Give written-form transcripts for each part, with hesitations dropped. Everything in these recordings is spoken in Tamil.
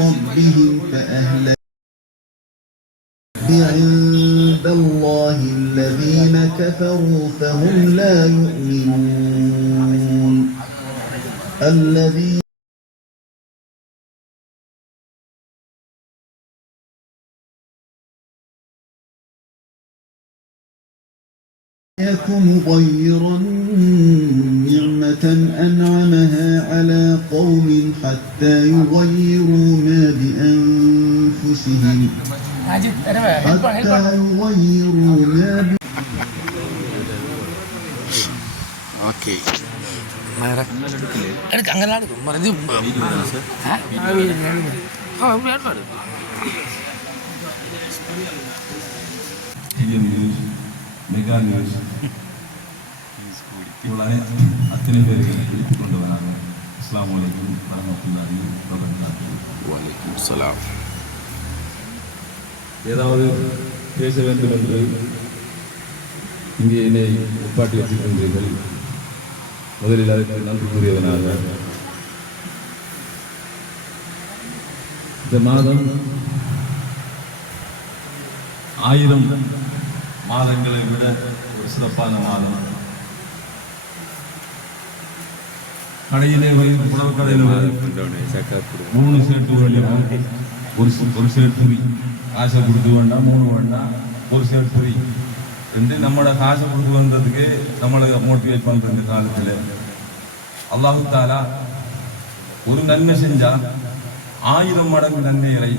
ربهم فأهلك عند الله الذين كفروا فهم لا يؤمنون الذين يكن مغيرا نعمة أنعمها على قوم حتى يغيروا ما بأنفسهم ஓகே எனக்கு அங்கெல்லாம் இருக்கும் மருந்து மெகா நியூஸ் இவ்வளோ அத்தனை பேருக்கு எடுத்துக் கொண்டு வராங்க. அஸ்ஸலாமு அலைக்கும் வரஹ்மத்துல்லாஹி வபரகாத்துஹு. வலைக்கும் ஸலாம். ஏதாவது பேச வேண்டும் என்று இங்கே என்னை உட்பாட்டி வச்சிருக்கின்றீர்கள். முதலில் அதற்கு நன்றி கூறியவனாக இந்த மாதம் 1000 மாதங்களை விட ஒரு சிறப்பான மாதம். கடையிலே உணவு கடையில் 3 சேட்டு வேண்டாம், ஒரு சேட் புரி காசை கொடுத்து வேண்டாம், 3 வேண்டாம், ஒரு சேட் புரி என்று நம்மளோட காசை கொடுத்து வந்ததுக்கு நம்மளை மோட்டிவேட் பண்ணுற இந்த காலத்தில் அல்லாஹு தாலா ஒரு நன்மை செஞ்சால் 1000 மடங்கு நன்மைகளை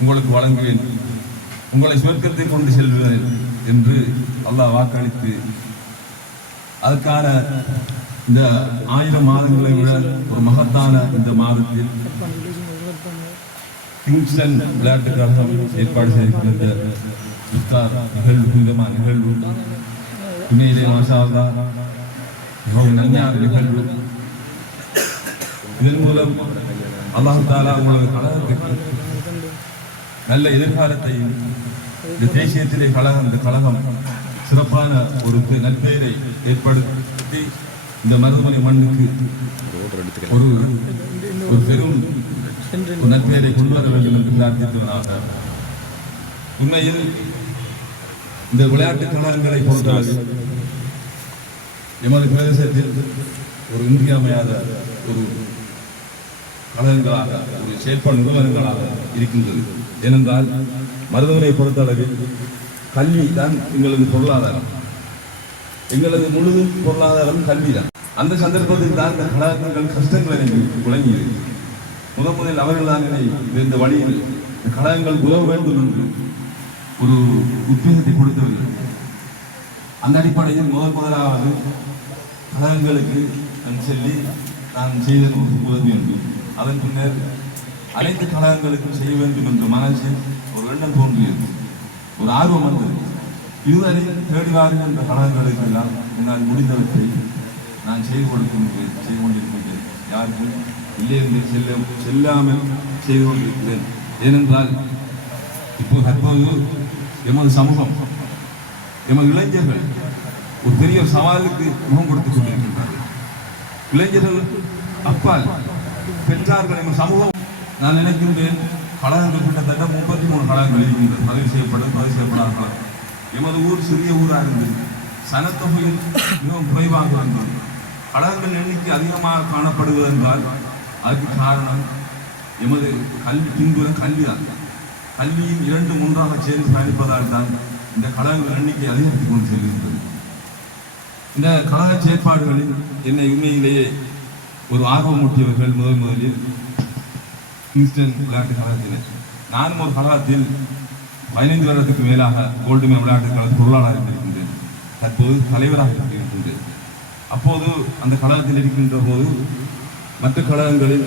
உங்களுக்கு வழங்குவேன், உங்களை சொர்க்கத்தை கொண்டு செல்வேன் என்று அல்லாஹ் வாக்களித்து அதுக்கான இந்த 1000 மாதங்களை விட ஒரு மகத்தான இந்த மாதத்தில் கிங்ஸ்டன் விளையாட்டு கழகம் ஏற்பாடு செய்திருக்கின்ற இஃப்தார் நிகழ்வு, புனிதமான நிகழ்வு, உண்மையிலே மாஷா அல்லாஹ் மிகவும் நன்மையான நிகழ்வு. இதன் மூலம் அல்லாஹ் தஆலா உங்களது கழகத்துக்கு நல்ல எதிர்காலத்தையும் இந்த தேசியத்திலே இந்த கழகம் சிறப்பான ஒரு நற்பெயரை ஏற்படுத்தி இந்த மருதமலை மண்ணுக்கு ஒரு பெரும் நற்பெயரை கொண்டு வர வேண்டும் என்று பிரார்த்தித்தவனாக, உண்மையில் இந்த விளையாட்டு கழகங்களை பொறுத்தவரை எமது பிரதேசத்தில் ஒரு இன்றியமையாத ஒரு கழகங்களாக, ஒரு செயற்பாடு நிறுவனங்களாக இருக்கின்றது. ஏனென்றால் மருதமலையை பொறுத்தளவில் கல்வி தான் எங்களது பொருளாதாரம், எங்களது முழு பொருளாதாரம் கல்வி தான். அந்த சந்தர்ப்பத்தில் தான் இந்த கழகங்கள் கஷ்டங்களை விளங்கியது. முதலில் அவர்கள் தான் இந்த வழியில் இந்த கழகங்கள் உதவ வேண்டும் என்று ஒரு உத்வேகத்தை கொடுத்தவர்கள். அந்த அடிப்படையில் முதலாவது கழகங்களுக்கு சொல்லி நான் செய்த உதவி என்று, அதன் பின்னர் அனைத்து கழகங்களுக்கும் செய்ய வேண்டும் என்ற மனசில் ஒரு எண்ணம் தோன்றியது, ஒரு ஆர்வம் வந்தது. இதுவரை தேடி வாருங்கள் என்ற கழகங்களுக்கு எல்லாம் என்னால் முடிந்தவற்றை நான் செய்து கொண்டிருக்கின்றேன். யாருக்கும் இல்லை என்று செல்லாமல் செய்து கொண்டிருக்கிறேன். ஏனென்றால் தற்போது எமது சமூகம், எமது இளைஞர்கள் ஒரு பெரிய சவாலுக்கு முகம் கொடுத்துக் கொண்டிருக்கின்றார்கள். இளைஞர்கள் அப்பால் பெற்றார்கள் எமது சமூகம். நான் நினைக்கின்றேன் கழகங்கள் கிட்டத்தட்ட 33 கழகங்கள் இருக்கின்றது, பதிவு செய்யப்படாத கழகம். எமது ஊர் சிறிய ஊராக இருந்தது, சனத்தொகையில் மிகவும் குறைவாக இருந்தது. கழகங்கள் எண்ணிக்கை அதிகமாக காணப்படுவதென்றால் அதுக்கு காரணம் எமது பின்புறம் கல்விதான். கல்வியும் 2-3ஆக சேர்ந்து பயணிப்பதால் தான் இந்த கழகங்கள் எண்ணிக்கை அதிகரித்துக் கொண்டு செல்கின்றது. இந்த கழக செயற்பாடுகளில் என்னை உண்மையிலேயே ஒரு ஆர்வமூட்டியவர்கள் முதலில் கிங்ஸ்டன் விளையாட்டு கழகத்தினர். நானும் ஒரு கழகத்தில் 15 வருடத்துக்கு மேலாக கோல்டுமே விளையாட்டு கழக பொருளாளராக இருக்கின்றேன், தற்போது தலைவராக இருக்கின்றேன். அப்போது அந்த கழகத்தில் இருக்கின்ற போது மற்ற கழகங்களில்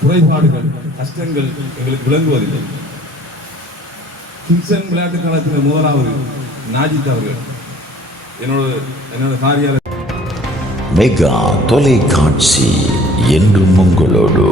குறைபாடுகள், கஷ்டங்கள் எங்களுக்கு விளங்குவதில்லை. கிங்ஸ்டன் விளையாட்டு கழகத்தின் முதலாவது நாஜித் அவர்கள் என்னோட காரியாலயம் மெகா தொலைக்காட்சி என்றும் உங்களோடு.